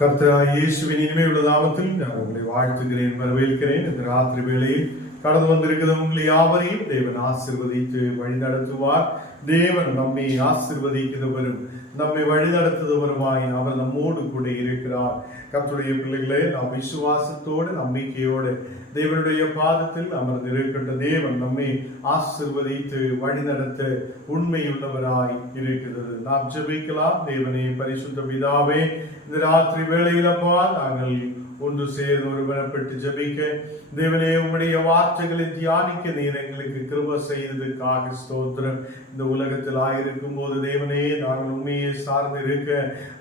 கர்த்தராகிய இயேசுவின் இனிமையுள்ள நாமத்தில் நான் உங்களை வாழ்த்துகிறேன், வரவேற்கிறேன். இந்த ராத்திரி வேளையில் கடந்து வந்திருக்கிற உங்களை யாவரையும் தேவன் ஆசீர்வதித்து வழி நடத்துவார். தேவன் நம்மை ஆசீர்வதிக்கிறவரும் நம்மை வழி நடத்துவருமாய் அவர் நம்மோடு கூட இருக்கிறார். கர்த்தருடைய பிள்ளைகளே, நாம் விசுவாசத்தோடு நம்பிக்கையோடு தேவனுடைய பாதத்தில் அமர்ந்து இருக்கின்ற தேவன் நம்மை ஆசீர்வதித்து வழி நடத்த உண்மையுள்ளவராய் இருக்கிறது. நாம் ஜெபிக்கலாம். தேவனே, பரிசுத்த பிதாவே, இந்த ராத்திரி வேளையிலப்பா நாங்கள் ஒன்று சேர்ந்து ஒருவனப்பட்டு ஜபிக்க தேவனே, உம்முடைய வார்த்தைகளை தியானிக்க நீர் எங்களுக்கு கிருபை செய்ததற்காக ஸ்தோத்திரம். இந்த உலகத்தில் ஆயிருக்கும் போது தேவனே, நாங்கள் உண்மையை சார்ந்து இருக்க,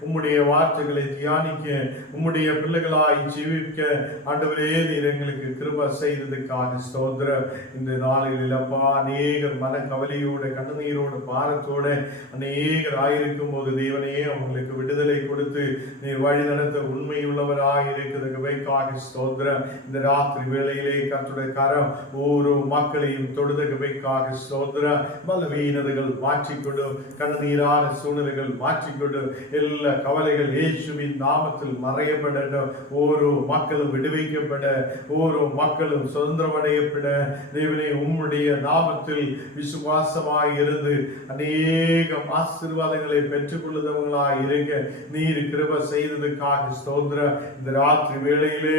உம்முடைய வார்த்தைகளை தியானிக்க, உம்முடைய பிள்ளைகளாய் ஜீவிக்க ஆண்டவரே நீர் எங்களுக்கு கிருபை செய்ததற்காக ஸ்தோத்திரம். இந்த நாளில் அப்பா அநேகர் மன கவலையோட கண்ணீரோடு பாரத்தோட அநேகர் ஆயிருக்கும் போது தேவனே, அவங்களுக்கு விடுதலை கொடுத்து நீர் வழி நடத்த உண்மையுள்ளவராய் இருக்கிறது. ஸ்தோத்திரம். இந்த ராத்திரி வேளையிலே கர்த்தருடைய கரம் ஒவ்வொரு மக்களையும் தொடுதற்காக ஸ்தோத்திரம். பலவீனதைகள் மாற்றிக்கொண்டு, கண்ணீரான சூழ்நிலைகள் மாற்றிக்கொண்டு, எல்லா கவலைகள் இயேசுவின் நாமத்தில் மறையப்படட்டும். ஒவ்வொரு மக்களும் விடுவிக்கப்பட, ஒவ்வொரு மக்களும் சுதந்திரமடையப்பட தேவனே, உம்முடைய நாமத்தில் விசுவாசமாய் இருந்து அநேகம் ஆசீர்வாதங்களை பெற்றுக் கொள்ளுதவங்களாய் இருக்க நீர் கிருபை செய்ததுக்காக ஸ்தோத்திரம். இந்த ராத்திரி வேளையிலே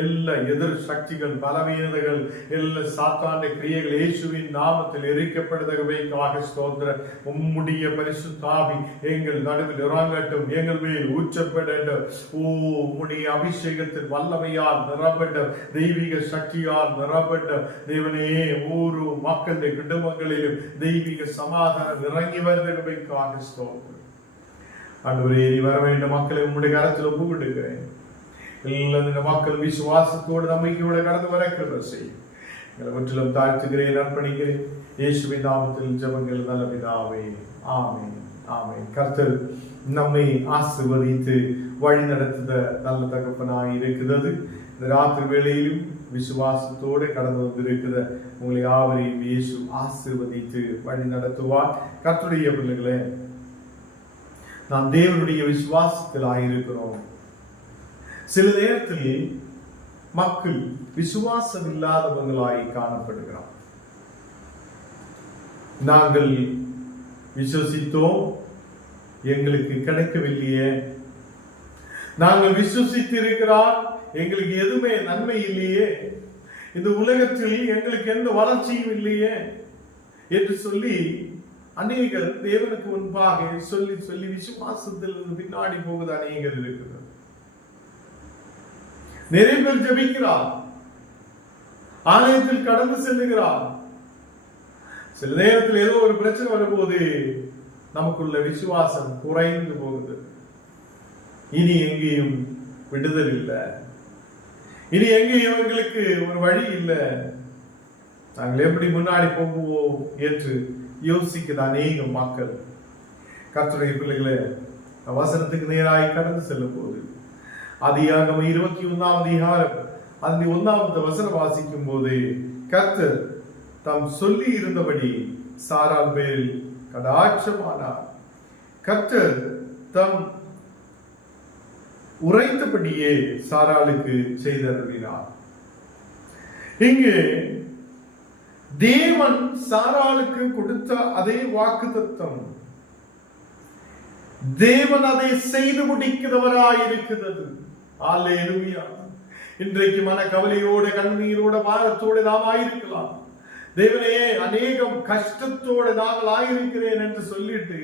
எல்லா எதிர் சக்திகள், பலவீனதைகள், எல்லா சாத்தாண்ட கிரியைகள் இயேசுவின் நாமத்தில் எரிக்கப்படுவதற்காக ஸ்தோத்திரம். உம்முடைய பரிசுத்த ஆவி எங்கள் நடுவில் இறங்கட்டும், எங்கள் மேல் ஊற்றப்படட்டும். உம்முடைய அபிஷேகத்தின் வல்லமையால் நிரப்பட்டும், தெய்வீக சக்தியால் நிரப்பட்டும். தேவனே, ஒவ்வொரு மக்களுடைய குடும்பங்களிலும் தெய்வீக சமாதானம் இறங்கி வருவதற்காக ஸ்தோத்திரம். ஆண்டவரே, நீ வர வேண்டிய மக்களை உம்முடைய கரத்தில் ஒப்பு கொடுக்கிறேன். எல்லா மக்கள் விசுவாசத்தோடு நம்பிக்கையோடு கடந்து வர கிருபை செய்யும். எங்களை முற்றிலும் தாழ்த்துகிறேன், அர்ப்பணிக்கிறேன். இயேசுவின் நாமத்தில் ஜெபங்கள் நல்ல பிதாவே, ஆமென், ஆமென். கர்த்தர் நம்மை ஆசீர்வதித்து வழி நடத்துத நல்ல தகப்பனாய் இருக்கிறது. இந்த ராத்திரி வேளையிலும் விசுவாசத்தோடு கடந்து வந்திருக்கிற உங்களை யாவரையும் இயேசு ஆசீர்வதித்து வழி நடத்துவார். கர்த்தருடைய பிள்ளைகளே, நாம் தேவனுடைய விசுவாசத்தில் ஆயிருக்கிறோம். சில நேரத்தில் மக்கள் விசுவாசம் இல்லாதவங்களாய் காணப்படுகிறோம். நாங்கள் விசுவசித்தோம், எங்களுக்கு கிடைக்கவில்லையே. நாங்கள் விசுவசித்திருக்கிறார், எங்களுக்கு எதுவுமே நன்மை இல்லையே. இந்த உலகத்தில் எங்களுக்கு எந்த வளர்ச்சியும் இல்லையே என்று சொல்லி அநேகர் தேவனுக்கு முன்பாக சொல்லி சொல்லி விசுவாசத்தில் பின்னாடி போகுது அநேகர் இருக்கிறார். நிறைய பேர் ஜெபிக்கிறார், ஆலயத்தில் கடந்து செல்லுகிறார். சில நேரத்தில் ஏதோ ஒரு பிரச்சனை வரும்போது நமக்குள்ள விசுவாசம் குறைந்து போகுது. இனி எங்கேயும் விடுதல் இல்லை, இனி எங்கேயும் எங்களுக்கு ஒரு வழி இல்லை, நாங்கள் எப்படி முன்னாடி போகுவோம் என்று யோசிக்கிற அநேக மக்கள். கர்த்தருடைய பிள்ளைகளே, வசனத்துக்கு நேராய் கடந்து செல்லும் போது ஆதியாகமம் 21ஆம் அதிகாரம் 1வது வசனம் வாசிக்கும் போது கர்த்தர் தாம் சொல்லி இருந்தபடி சாராள் மேல் கடாட்சமானார். கர்த்தர் தம் உரைத்தபடியே சாராளுக்கு செய்தருளினார். இங்கு தேவன் சாராளுக்கு கொடுத்த அதே வாக்குத்தத்தம் தேவன் அதை செய்து முடிக்கிறவராயிருக்கிறது. அல்லேலூயா. இன்றைக்கு மன கவலையோட கண்ணீரோட பாரத்தோடு நாம் ஆயிருக்கலாம். தேவனே, அநேகம் கஷ்டத்தோடு நாங்கள் ஆயிருக்கிறேன் என்று சொல்லிட்டு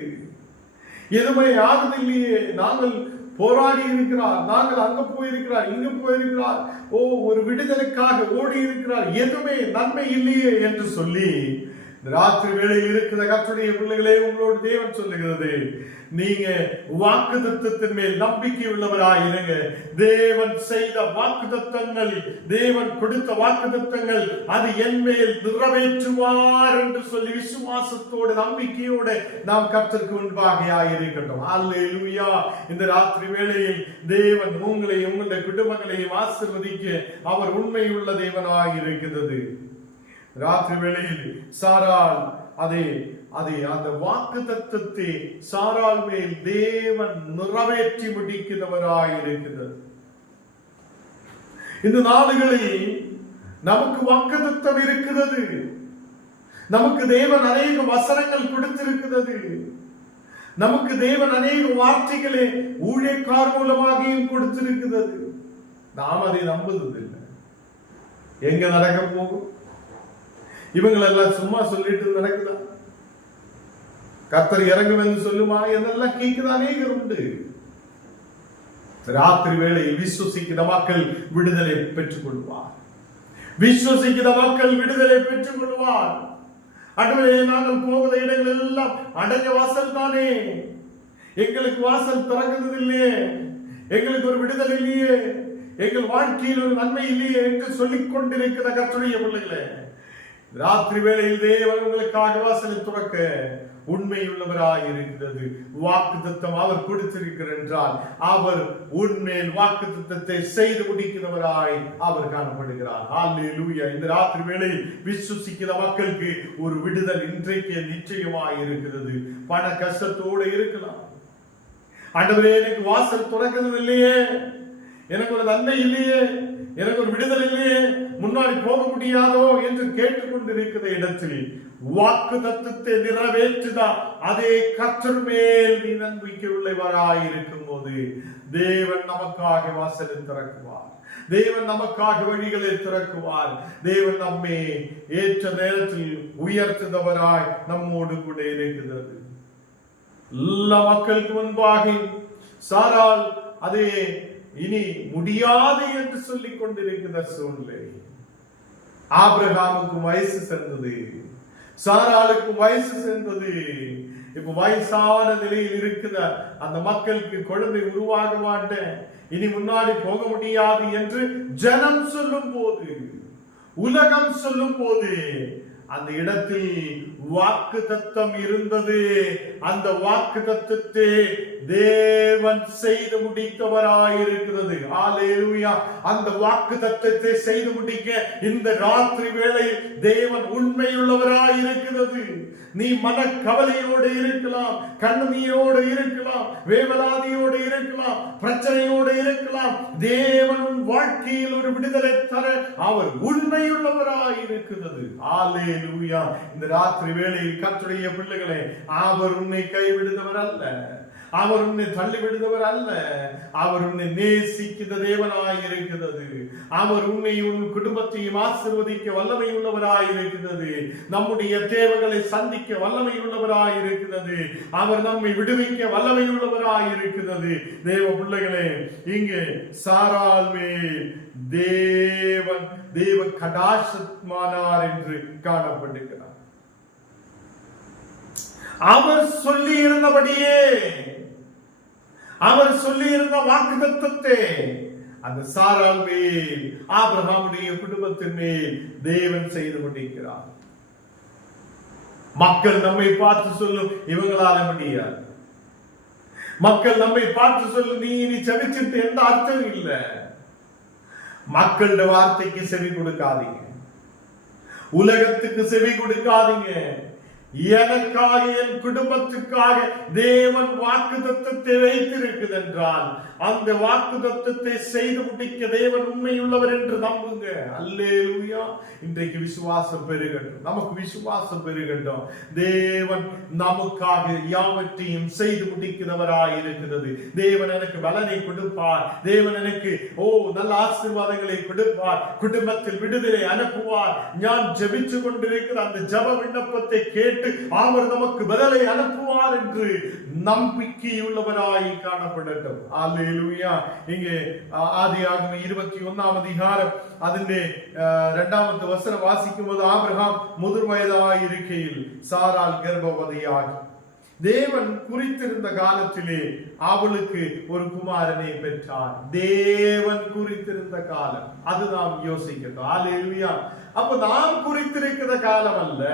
எதுவுமே ஆகுதில்லையே, நாங்கள் போராடி இருக்கிறார், நாங்கள் அங்க போயிருக்கிறார், இங்க போயிருக்கிறார், ஒரு விடுதலைக்காக ஓடி இருக்கிறார், எதுவுமே நன்மை இல்லையே என்று சொல்லி ராத்திரி வேளையில் இருக்கிற கர்த்தருடைய பிள்ளைகளே, உங்களோடு தேவன் சொல்லுகிறது, நீங்க வாக்குத்தத்தத்தின் மேல் நம்பிக்கை உள்ளவராயிருங்க. தேவன் செய்த வாக்குத்தத்தங்கள், தேவன் கொடுத்த வாக்குத்தத்தங்கள் அது என் மேல் நிறைவேற்றுவார் என்று சொல்லி விசுவாசத்தோடு நம்பிக்கையோடு நாம் கர்த்தருக்கு முன்பாக ஆயிருக்கட்டும். அல்லேலூயா. இந்த ராத்திரி வேளையில் தேவன் உங்களையும் உங்களுடைய குடும்பங்களையும் ஆசீர்வதிக்க அவர் உண்மையுள்ள தேவனாய் இருக்கிறது. ராத்திரி வேளையில் சாராள் அதை அதை அந்த வாக்கு தத்தத்தை சாராள் மேல் தேவன் நிறைவேற்றி முடிக்கிறவராயிருக்கிறது. இந்த நாடுகளில் நமக்கு வாக்குத்தத்தம் இருக்கிறது. நமக்கு தேவன் அநேக வசனங்கள் கொடுத்திருக்கிறது. நமக்கு தேவன் அநேக வார்த்தைகளை ஊழியக்கார் மூலமாகவும் கொடுத்திருக்கிறது. நாம் அதை நம்புவதில்லை. எங்க நடக்க போகும்? இவங்களெல்லாம் சும்மா சொல்லிட்டு நடக்குதா? கர்த்தர் இறங்கும் என்று சொல்லுமா என்னெல்லாம் கேட்குது அநேகர் உண்டு. ராத்திரி வேளையில் விசுவசிக்கிற மக்கள் விடுதலை பெற்றுக் கொள்வார். விசுவசிக்கிற மக்கள் விடுதலை பெற்றுக் கொள்வார். அடுவே நாங்கள் போகிற இடங்கள் எல்லாம் அடைஞ்ச வாசல் தானே, எங்களுக்கு வாசல் திறக்கிறது இல்லையே, எங்களுக்கு ஒரு விடுதலை இல்லையே, எங்கள் வாழ்க்கையில் ஒரு நன்மை இல்லையே என்று சொல்லிக் கொண்டிருக்கிற கர்த்தருடைய பிள்ளைகளே, ராத்திரி வேளையில் தேவன் உங்களுக்காக வாசலை துறக்க உண்மையுள்ளவராய் இருக்கிறது. வாக்கு தத்தம் அவர் கொடுத்திருக்கிறார் என்றால் அவர் உண்மையில் வாக்கு தத்தத்தை செய்து முடிக்கிறவராய் அவர் காணப்படுகிறார். ஹல்லேலூயா. இந்த ராத்திரி வேளையில் விசுவசிக்கிற மக்களுக்கு ஒரு விடுதல் இன்றைக்கு நிச்சயமாய் இருக்கிறது. பண கஷ்டத்தோடு இருக்கலாம். ஆண்டவரே, எனக்கு வாசல் துறக்கிறது இல்லையே, எனக்கு ஒரு நன்மை இல்லையே, எனக்கு ஒரு விடுதலை இல்லையே, முன்னாடி போக முடியாதோ என்று கேட்டுக்கொண்டிருக்கிற இடத்தில் வாக்கு தத்தத்தை நிறைவேற்றுதா அதே கர்த்தர் மேல் நீ நம்பிக்கை உள்ளவராயிருக்கும் போது தேவன் நமக்காக வாசலை திறக்குவார். தேவன் நமக்காக வழிகளை திறக்குவார். தேவன் நம்மை ஏற்ற நேரத்தில் உயர்த்துதவராய் நம்மோடு கூட இருக்கிறது. எல்லா மக்களுக்கு முன்பாக சாராள் அதே இனி முடியாது என்று சொல்லிக் கொண்டிருக்கிற சூழ்நிலை. ஆபிரகாமுக்கு வயசு சென்றது, சாராளுக்கு வயசு சென்றது. இப்ப வயசான நிலையில் இருக்கிற அந்த மக்களுக்கு குழந்தை உருவாக மாட்டேன், இனி முன்னாடி போக முடியாது என்று ஜனம் சொல்லும் போது, உலகம் சொல்லும் போது அந்த இடத்தில் வாக்கு தத்தம் இருந்தது. அந்த வாக்கு தத்தத்தை தேவன் செய்து முடித்தவராயிருக்கிறது. ஹல்லேலூயா. அந்த வாக்கு தத்தத்தை செய்து முடிக்க இந்த ராத்திரி வேளையில் தேவன் உண்மையுள்ளவராயிருக்கிறது. நீ மன கவலையோடு இருக்கலாம், கண்ணீரோடு இருக்கலாம், வேவலாதியோடு இருக்கலாம், பிரச்சனையோடு இருக்கலாம். தேவன் வாழ்க்கையில் ஒரு விடுதலை தர அவர் உண்மையுள்ளவராயிருக்கிறது. ஹல்லேலூயா. இந்த ராத்திரி வேளையில் கர்த்தருடைய பிள்ளைகளே, அவர் உன்னை கைவிடுதவர் அல்ல, அவர் உன்னை தள்ளிவிடுதவர் அல்ல. அவர் உன்னை நேசிக்கிற தேவனாய் இருக்கிறது. அவர் உன்னை உன் குடும்பத்தையும் ஆசீர்வதிக்க வல்லமை உள்ளவராய் இருக்கிறது. நம்முடைய தேவைகளை சந்திக்க வல்லமை உள்ளவராய் இருக்கிறது. அவர் நம்மை விடுவிக்க வல்லமை உள்ளவராய் இருக்கிறது. தேவ பிள்ளைகளே, இங்கே சாராள் மேல் தேவன் தேவ கடாட்சமானார் என்று காணப்படுகிறார். அவர் சொல்லி இருந்தபடியே, அவர் சொல்லி இருந்த வாக்குத்தத்தத்தை அந்த சாராள் மேல், ஆபிரகாமுடைய குடும்பத்தின் மேல் தேவன் செய்து கொண்டிருக்கிறார். மக்கள் நம்மை பார்த்து சொல்லும், இவங்களால முடியாது. மக்கள் நம்மை பார்த்து சொல்லும், நீ இனி ஜெபிச்சிட்டு எந்த அர்த்தம் இல்லை. மக்களுடைய வார்த்தைக்கு செவி கொடுக்காதீங்க, உலகத்துக்கு செவி கொடுக்காதீங்க. எனக்காக, என் குடும்பத்துக்காக தேவன் வாக்குத்தத்தத்தை வைத்திருக்கிறது என்றால் அந்த வாக்குத்தத்தத்தை செய்து முடிக்க தேவன் உண்மையுள்ளவர் என்று நம்புங்க. அல்லேலூயா. இன்றைக்கு விசுவாசம் பெருகட்டும், நமக்கு விசுவாசம் பெருகட்டும். தேவன் நமக்காக யாவற்றையும் செய்து முடிக்கிறவராய் இருக்கிறது. தேவன் எனக்கு பலனை கொடுப்பார், தேவன் எனக்கு நல்ல ஆசீர்வாதங்களை கொடுப்பார், குடும்பத்தில் விடுதலை அனுப்புவார். நான் ஜெபிச்சு கொண்டிருக்கிற அந்த ஜெப விண்ணப்பத்தை கேட்டு அவர் நமக்கு பதிலை அனுப்புவார் என்று நம்பிக்கையுள்ளவராய் காணப்படட்டும். அல்லேலூயா. இங்கே ஆதியாகமம் 21 அதிகாரம் அதிலே 2வது வசனம் வாசிக்கும் போது, ஆபிரகாம் முதிர் வயதாய் இருக்கையில் சாராள் கர்ப்பவதியாகி தேவன் குறித்திருந்த காலத்திலே அவளுக்கு ஒரு குமாரனை பெற்றார். தேவன் குறித்திருந்த காலம், அது நாம் யோசிக்கிறோம். அல்லேலூயா. அப்ப நாம் குறித்திருக்கிற காலம் அல்ல,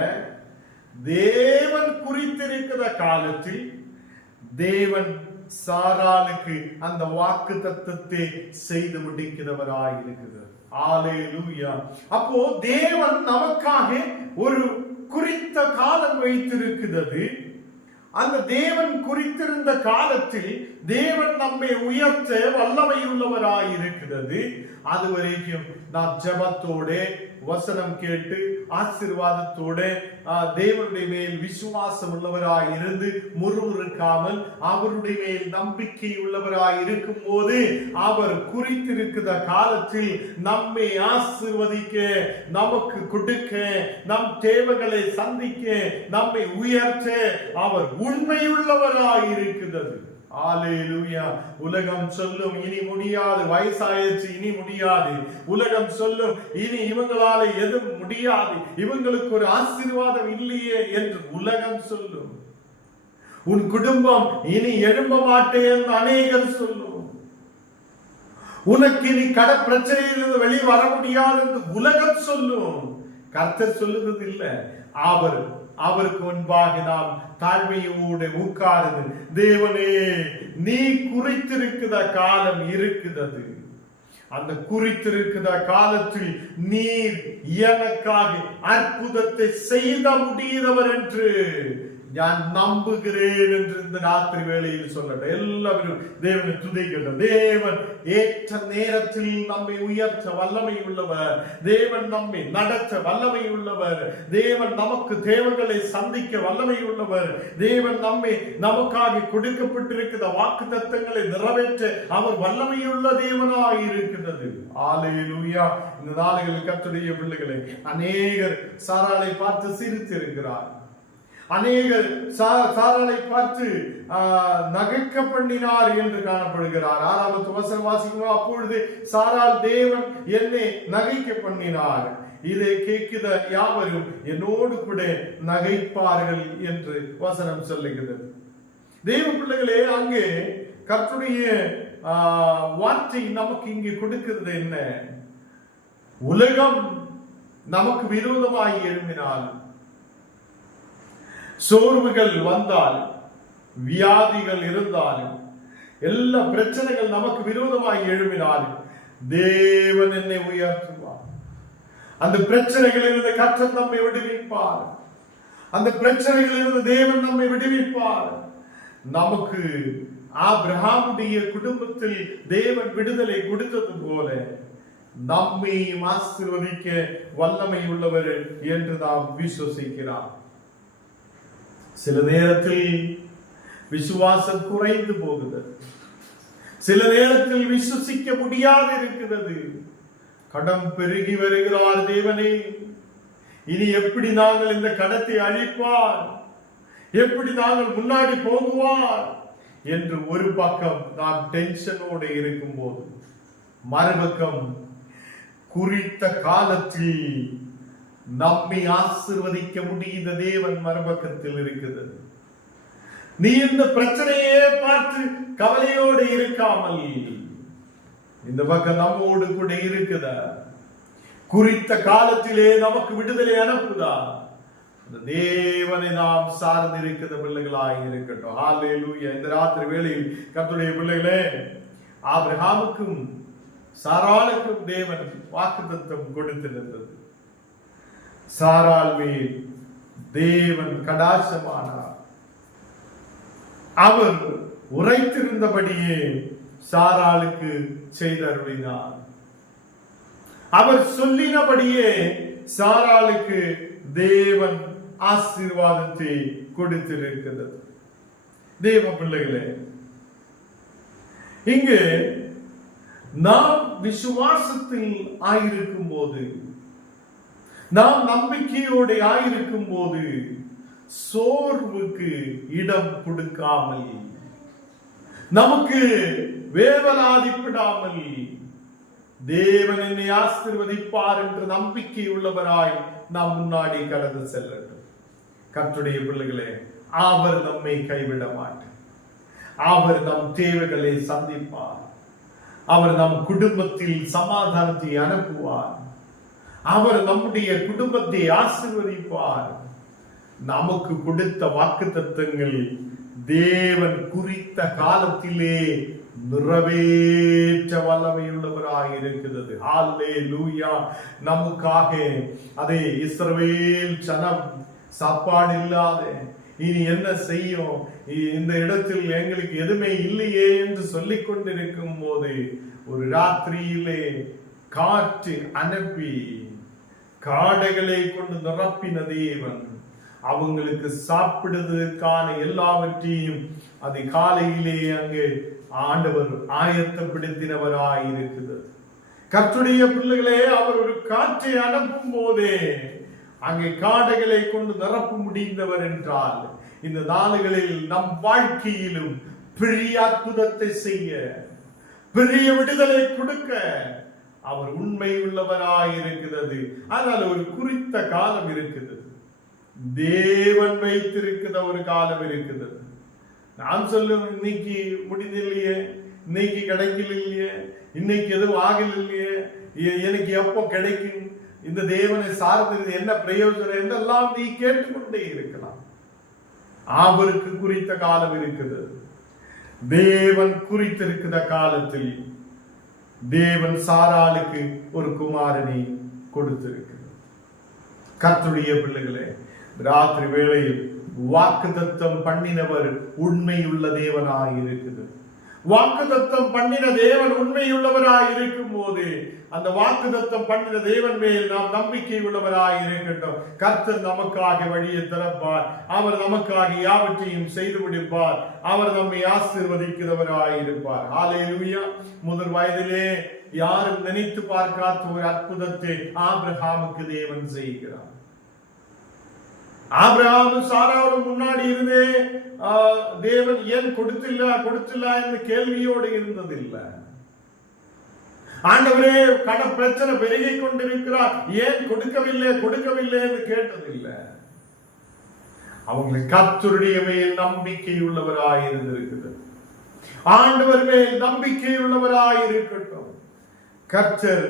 தேவன் குறித்திருக்கிற காலத்தில் தேவன் சாராளுக்கு அந்த வாக்கு தத்தத்தை செய்து முடிக்கிறவராய் இருக்கிறது. அல்லேலூயா. அப்போ தேவன் நமக்காக ஒரு குறித்த காலம் வைத்திருக்கிறது. அந்த தேவன் குறித்திருந்த காலத்தில் தேவன் நம்மை உயர்த்த வல்லமையுள்ளவராயிருக்கிறது. அதுவரைக்கும் நாம் ஜெபத்தோட வசனம் கேட்டு ஆசீர்வாதத்தோட தேவனுடைய மேல் விசுவாசம் உள்ளவராய் இருந்து முறுமுறுக்காமல் அவருடைய மேல் நம்பிக்கை உள்ளவராய் இருக்கும் போது அவர் குறித்திருக்கிற காலத்தில் நம்மை ஆசீர்வதிக்க, நமக்கு கொடுக்க, நம் தேவைகளை சந்திக்க, நம்மை உயர்த்த அவர் உண்மையுள்ளவராய் இருக்கிறது. அல்லேலூயா. உலகம் சொல்லும் இனி முடியாது, வயசாயிடுச்சு இனி முடியாது. உலகம் சொல்லும் இனி இவங்களால எதுவும் முடியாது, இவங்களுக்கு ஒரு ஆசீர்வாதம் இல்லையே என்று உலகம் சொல்லும். உன் குடும்பம் இனி எழும்ப மாட்டேன் அநேகர் சொல்லும். உனக்கு இனி கட பிரச்சனையிலிருந்து வெளியே வர முடியாது என்று உலகம் சொல்லும். கர்த்தர் சொல்லுறது இல்லை. அவருக்கு முன்பாக நாம் தாழ்மையோடு உட்கார்ந்து, தேவனே நீ குறித்திருக்கிற காலம் இருக்கிறது, அந்த குறித்திருக்கிற காலத்தில் நீர் எனக்காக அற்புதத்தை செய்த முடியவர் என்று நான் நம்புகிறேன் என்று இந்த ராத்திரி வேளையில் சொல்லட்டும். எல்லாரும் தேவனை துதிக்கட்டும். தேவன் ஏற்ற நேரத்தில் நம்மை உயர்த்த வல்லமை உள்ளவர். தேவன் நம்மை நடத்த வல்லமை உள்ளவர். தேவன் நமக்கு தேவைகளை சந்திக்க வல்லமை உள்ளவர். தேவன் நமக்காக கொடுக்கப்பட்டிருக்கிற வாக்குத்தத்தங்களை நிறைவேற்ற அவர் வல்லமையுள்ள தேவனாய் இருக்கிறது. அல்லேலூயா. இந்த நாளில் கர்த்தருடைய பிள்ளைகளை அநேகர் சாராளை பார்த்து சிரித்து இருக்கிறார். அநேகர் சாராளை பார்த்து நகைக்க பண்ணினார் என்று காணப்படுகிறார். 6வது வசனம் வாசிக்கும். அப்பொழுது சாராள், தேவன் என்னை நகைக்க பண்ணினார், இதை கேட்கிற யாவரும் என்னோடு கூட நகைப்பார்கள் என்று வசனம் சொல்லுகிறது. தேவ பிள்ளைகளே, அங்கே கர்த்தருடைய வார்த்தை நமக்கு இங்கே கொடுக்கிறது என்ன? உலகம் நமக்கு விரோதமாய் எழும்பினால், சோர்வுகள் வந்தால், வியாதிகள் இருந்தாலும், எல்லா பிரச்சனைகள் நமக்கு விரோதமாய் எழும்பினாலும் தேவன் என்னை உயர்த்துவார். அந்த பிரச்சனைகளிலிருந்து கர்த்தர் நம்மை விடுவிப்பார். அந்த பிரச்சனைகளிலிருந்து தேவன் நம்மை விடுவிப்பார். நமக்கு ஆபிரகாமுடைய குடும்பத்தில் தேவன் விடுதலை கொடுத்தது போல நம்மை ஆசீர்வதிக்க வல்லமை உள்ளவர் என்று நாம் விசுவசிக்கிறார். சில நேரத்தில் விசுவாசம் குறைந்து போகிறது. சில நேரத்தில் விசுவசிக்க முடியாது இருக்கிறது. கடன் பெருகி வருகிறார். தேவனே, இனி எப்படி நாங்கள் இந்த கடத்தை அழிப்பார், எப்படி நாங்கள் முன்னாடி போகுவார் என்று ஒரு பக்கம் நாம் டென்ஷனோடு இருக்கும் போது, மறுபக்கம் குறித்த காலத்தில் நம்மை ஆசீர்வதிக்க முடிந்த தேவன் மறுபக்கத்தில் இருக்கிறது. நீ இந்த பிரச்சனையே பார்த்து கவலையோடு இருக்காமல் இந்த பக்கம் நம்மோடு கூட இருக்குதா? குறித்த காலத்திலே நமக்கு விடுதலை அனுப்புதா? அந்த தேவனை நாம் சார்ந்து இருக்கிற பிள்ளைகளாய் இருக்கட்டும். ஹல்லேலூயா. இந்த ராத்திரி வேளையில் கர்த்தருடைய பிள்ளைகளே, ஆபிரகாமுக்கும் சாராளுக்கும் தேவன் வாக்குத்தத்தம் கொடுத்திருந்தது. சாராள் மேல் தேவன் கடாட்சமானார். அவர் உரைத்திருந்தபடியே சாராளுக்கு செய்தருளினார். அவர் சொல்லினபடியே சாராளுக்கு தேவன் ஆசீர்வாதத்தை கொடுத்திருக்கிறது. தேவ பிள்ளைகளே, இங்கு நாம் விசுவாசத்தில் ஆயிருக்கும் போது, நாம் நம்பிக்கையோடு ஆயிருக்கும் போது, சோர்வுக்கு இடம் கொடுக்காமல், நமக்கு வேவலாதிப்படாமல், தேவன் என்னை ஆசீர்வதிப்பார் என்று நம்பிக்கை உள்ளவராய் நாம் முன்னாடி கடந்து செல்லட்டும். கர்த்தருடைய பிள்ளைகளே, அவர் நம்மை கைவிட மாட்டார். அவர் நம் தேவைகளை சந்திப்பார். அவர் நம் குடும்பத்தில் சமாதானத்தை அனுப்புவார். அவர் நம்முடைய குடும்பத்தை ஆசீர்வதிப்பார். நமக்கு கொடுத்த வாக்குத்தத்தங்கள் தேவன் குறித்த காலத்திலே நிறைவேற்ற வல்லமையுள்ளவராக இருக்கிறது. அல்லேலூயா. நமக்காக அதை இஸ்ரவேல் ஜனம் சாப்பாடு இல்லாத இனி என்ன செய்யும், இந்த இடத்தில் எங்களுக்கு எதுவுமே இல்லையே என்று சொல்லிக் கொண்டிருக்கும் போது ஒரு ராத்திரியிலே காற்று அனுப்பி காடைகளை கொண்டு நிரப்பின தேவன் அவங்களுக்கு சாப்பிடுவதற்கான எல்லாவற்றையும் அது காலையிலே அங்கு ஆண்டவர் ஆயத்தப்படுத்தினவராய் இருக்கிறது. கர்த்தருடைய பிள்ளைகளே, அவர் ஒரு காற்றை அனுப்பும் போதே அங்கே காடைகளை கொண்டு நிரப்ப முடிந்தவர் என்றால், இந்த நாளுகளில் நம் வாழ்க்கையிலும் பெரிய அற்புதத்தை செய்ய, பெரிய விடுதலை கொடுக்க அவர் உண்மை உள்ளவராய் இருக்கிறது. ஆனால் ஒரு குறித்த காலம் இருக்குது, தேவன் வைத்திருக்கிற ஒரு காலம் இருக்குது. நான் சொல்லும் இன்னைக்கு முடிந்தில்லையே, இன்னைக்கு கிடைக்கலையே, இன்னைக்கு எதுவும் ஆகலையே, எனக்கு எப்போ கிடைக்கும், இந்த தேவனை சார்ந்தது என்ன பிரயோஜனம் என்றெல்லாம் நீ கேட்டுக்கொண்டே இருக்கலாம். அவருக்கு குறித்த காலம் இருக்குது. தேவன் குறித்திருக்கிற காலத்தில் தேவன் சாராளுக்கு ஒரு குமாரனை கொடுத்திருக்கிறார். கர்த்தருடைய பிள்ளைகளே, ராத்திரி வேளையில் வாக்குத்தத்தம் பண்ணினவர் உண்மையுள்ள தேவனாய் இருக்குது. வாக்குத்தத்தம் பண்ணின தேவன் உண்மையுள்ளவராய் இருக்கும் போது அந்த வாக்குத்தத்தம் பண்ணின தேவன் மேல் நாம் நம்பிக்கை உள்ளவராய் இருக்கட்டும். கர்த்தர் நமக்காக வழியை திறப்பார், அவர் நமக்காக யாவற்றையும் செய்து முடிப்பார், அவர் நம்மை ஆசீர்வதிக்கிறவராய் இருப்பார். ஹல்லேலூயா. முதல் வயதிலே யாரும் நினைத்து பார்க்காத ஒரு அற்புதத்தை ஆபிரகாமுக்கு தேவன் செய்கிறார். ஆபிரகாம் சாராவோடு முன்னாடி இருந்தே தேவன் ஏன் கொடுத்தில்ல என்ற கேள்வியோடு இருந்ததில்லை. ஆண்டவரே, கட பிரச்சனை பெருகி கொண்டிருக்கிறார், ஏன் கொடுக்கவில்லை என்று கேட்டதில்லை. அவங்களுக்கு கர்த்தருடைய மேல் நம்பிக்கை உள்ளவராய் இருந்திருக்கிறது. ஆண்டவர் மேல் நம்பிக்கை உள்ளவராய் இருக்கட்டும். கர்த்தர்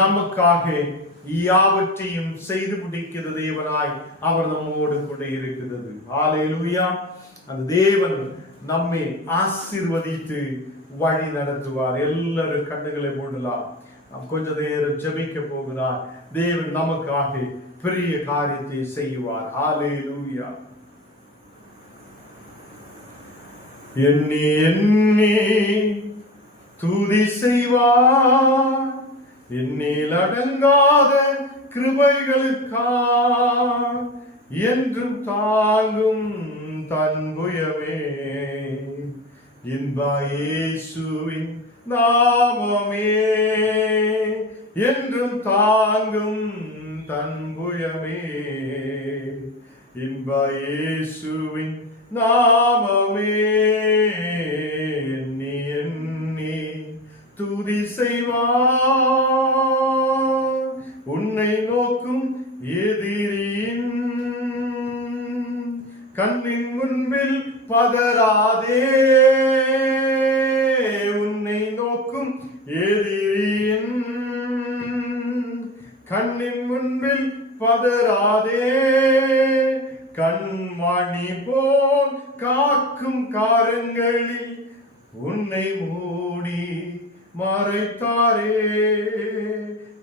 நமக்காக யாவற்றையும் செய்து முடிக்கிற தேவனாய் அவர் நம்மோடு கூட இருக்கிறது. ஹல்லேலூயா. அந்த தேவன் நம்மை ஆசீர்வதித்து வழி நடத்துவார். எல்லாரும் கண்ணுகளை மூடலாம். நாம் கொஞ்ச நேரம் ஜெபிக்க போகிறார். தேவன் நமக்காக பெரிய காரியத்தை செய்வார். ஹல்லேலூயா. எண்ணி எண்ணி துதி செய்வார், எண்ணில் அடங்காத கிருபைகளுக்கா என்றும் தாங்கும் தன்புயமே. இன்ப இயேசுவின் நாமமே என்றும் தாங்கும் தன்புயமே. இன்ப இயேசுவின் நாமமே எண்ணி எண்ணி துதி செய்வார். உன்னை நோக்கும் எதிரியின் கண்ணின் முன்பில் பதறாதே. உன்னை நோக்கும் எதிரியின் கண்ணின் முன்பில் பதறாதே. கண்மணி போல் காக்கும் காரங்களில் உன்னை மூடி மறைத்தாரே.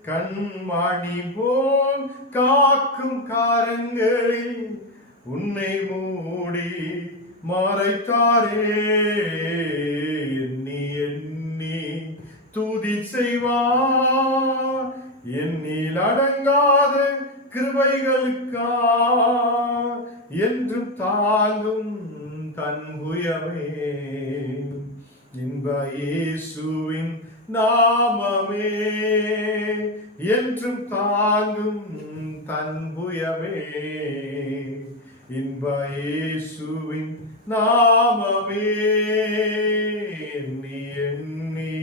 கண்மணி போல் காக்கும் காரங்களில் உன்னை மூடி மறைத்தாரே. எண்ணி எண்ணி துதி செய்வார், எண்ணில் அடங்காத கிருபைகளுக்கா என்றும் தாங்கும் தன்புயமே. இன்ப இயேசுவின் நாமமே என்றும் தாங்கும் தன்புயமே. இன்ப இயேசுவின் நாமமே எண்ணி எண்ணி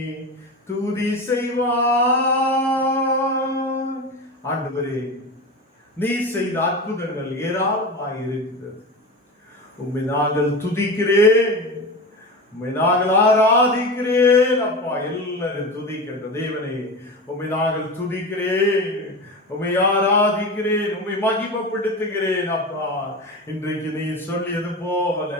துதி செய்வார். ஆண்டவரே, நீ செய்த அற்புதங்கள் ஏராளமாக இருக்கிறது. உம்மை நாங்கள் துதிக்கிறேன், உம்மை நாங்கள் ஆராதிக்கிறேன். அப்பா, எல்லாரும் துதிக்கின்ற தேவனே, உம்மை நாங்கள் துதிக்கிறேன். உம்மை ஆராதிக்கிறேன், உம்மை மகிமைப்படுத்துகிறேன் அப்பா. இன்றைக்கு நீ சொல்லியது போல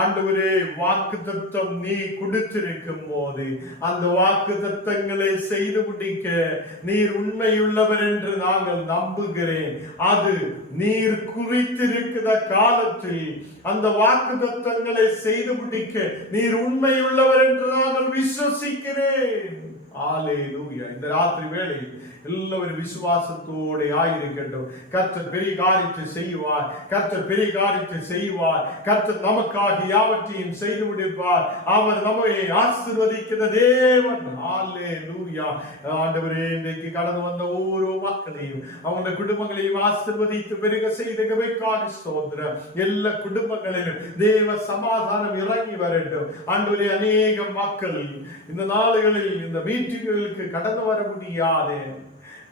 ஆண்டவரே, வாக்குத்தத்தம் நீ கொடுத்திருக்கும் போது அந்த வாக்குத்தத்தங்களை செய்து முடிக்க நீர் உண்மையுள்ளவர் என்று நாங்கள் நம்புகிறேன். அது நீர் குறித்திருக்கிற காலத்தில் அந்த வாக்குத்தத்தங்களை செய்து முடிக்க நீர் உண்மையுள்ளவர் என்று நாங்கள் விசுவசிக்கிறேன். ஹல்லேலூயா. இந்த ராத்திரி வேளை எல்லாரும் விசுவாசத்தோடு ஆயிருக்கட்டும். கர்த்தர் பெரிய காரியத்தை செய்வார், கர்த்தர் பெரிய காரியத்தை செய்வார், கர்த்தர் நமக்காக யாவற்றையும் செய்து முடிப்பார். அவர் நம்மை ஆசீர்வதிக்கிற தேவன். ஹல்லேலூயா. ஆண்டவரே, இன்றைக்கு கடந்து வந்த ஒவ்வொரு மக்களையும் அவங்களுடைய குடும்பங்களையும் ஆசீர்வதித்து பெருக செய்தவைக்காக ஸ்தோத்திரம். எல்லா குடும்பங்களிலும் தேவ சமாதானம் இறங்கி வரட்டும். ஆண்டவரே, அநேக மக்கள் இந்த நாடுகளில் இந்த மீட்டிங்களுக்கு கடந்து வர முடியாது.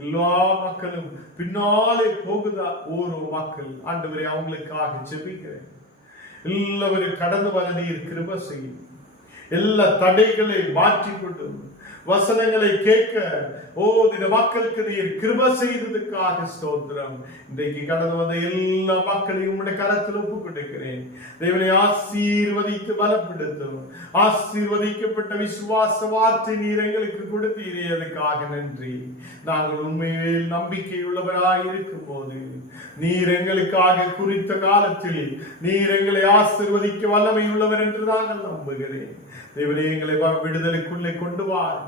எல்லா மக்களும் பின்னாலே போகுதா ஒரு மக்கள். ஆண்டவரே, அவங்களுக்காக ஜெபிக்கிறேன். எல்லாரும் கடந்து வர நீர் கிருபை செய்யும். எல்லா தடைகளை மாற்றிக்கொண்டு வசனங்களை கேட்க இந்த மக்களுக்கு நீர் கிருபை செய்ததுக்காக ஸ்தோத்திரம். இன்றைக்கு கடந்து வந்த எல்லா மக்களையும் உம்முடைய கரத்தில் ஒப்புக் கொடுக்கிறேன். தேவனை ஆசீர்வதித்து பலப்படுத்தும். ஆசீர்வதிக்கப்பட்ட விசுவாச வார்த்தை நீர் எங்களுக்கு கொடுத்தீரே, அதுக்காக நன்றி. நாங்கள் உண்மையில் நம்பிக்கையுள்ளவராய் இருக்கும் போது நீர் எங்களுக்காக குறித்த காலத்தில் நீர் எங்களை ஆசீர்வதிக்க வல்லமை உள்ளவர் என்று நாங்கள் நம்புகிறேன். தேவனே, எங்களை விடுதலைக்குள்ளே கொண்டு வார்,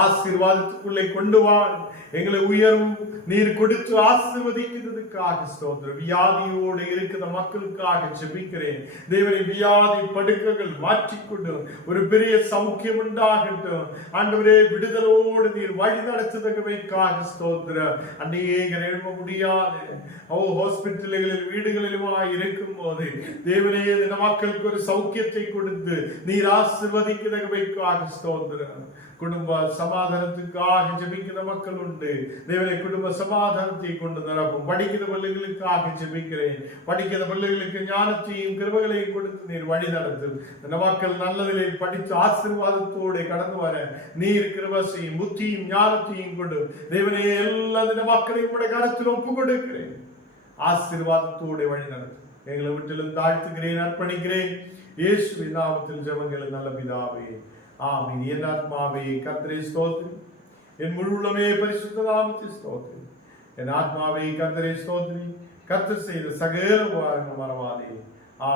ஆசீர்வாதத்துக்குள்ளே கொண்டு வார். எங்களை உயர்வு நீர் கொடுத்து ஆசீர்வதிக்கிறதுக்காக ஸ்தோத்திரம். வியாதியோடு இருக்கிற மக்களுக்காக ஜெபிக்கிறேன். தேவனை, வியாதி படுக்கைகள் மாற்றிக்கொண்டு ஒரு பெரிய சௌக்கியம் உண்டாகட்டும். ஆண்டவரே, விடுதலோடு நீர் வழி நடத்துவதற்காக ஸ்தோத்திரம். அநேகர் எழும்ப முடியாது ஹாஸ்பிட்டல்களில் வீடுகளிலுமா இருக்கும் போது தேவனே, இந்த மக்களுக்கு ஒரு சௌக்கியத்தை கொடுத்து நீர் ஆசீர்வதிக்கிறதற்காக ஸ்தோத்திரம். குடும்ப சமாதானத்துக்காக ஜெபிக்கிற மக்கள் உண்டு. தேவனை, குடும்ப சமாதானத்தை கொண்டு நிரப்பும். படிக்கிற பிள்ளைகளுக்காக ஜெபிக்கிறேன். படிக்கிற பிள்ளைகளுக்கு ஞானத்தையும் கிருபைகளையும் கொடுத்து நீர் வழி நடத்தும். இந்த மக்கள் நல்லதிலே படித்து ஆசீர்வாதத்தோடு கடந்து வர நீர் கிருபை செய்யும். புத்தியும் ஞானத்தையும் கொண்டு தேவனே, எல்லா மக்களையும் உடைய கரத்தில் ஒப்புக் கொடுக்கிறேன். ஆசீர்வாதத்தோடு வழி நடத்தும். எங்களை விட்டிலும் தாழ்த்துகிறேன், அர்ப்பணிக்கிறேன். இயேசுவின் நாமத்தில் ஜெபங்கள் நல்ல பிதாவே, ஆமென். என் ஆத்மாவே கர்த்தரை ஸ்தோத்திரி, என் முழு உள்ளமே பரிசுத்த நாமத்தை ஸ்தோத்திரி. என் ஆத்மாவே கர்த்தரை ஸ்தோத்திரி, கர்த்தர் செய்த சகல உபகாரங்கள் மறவாதே.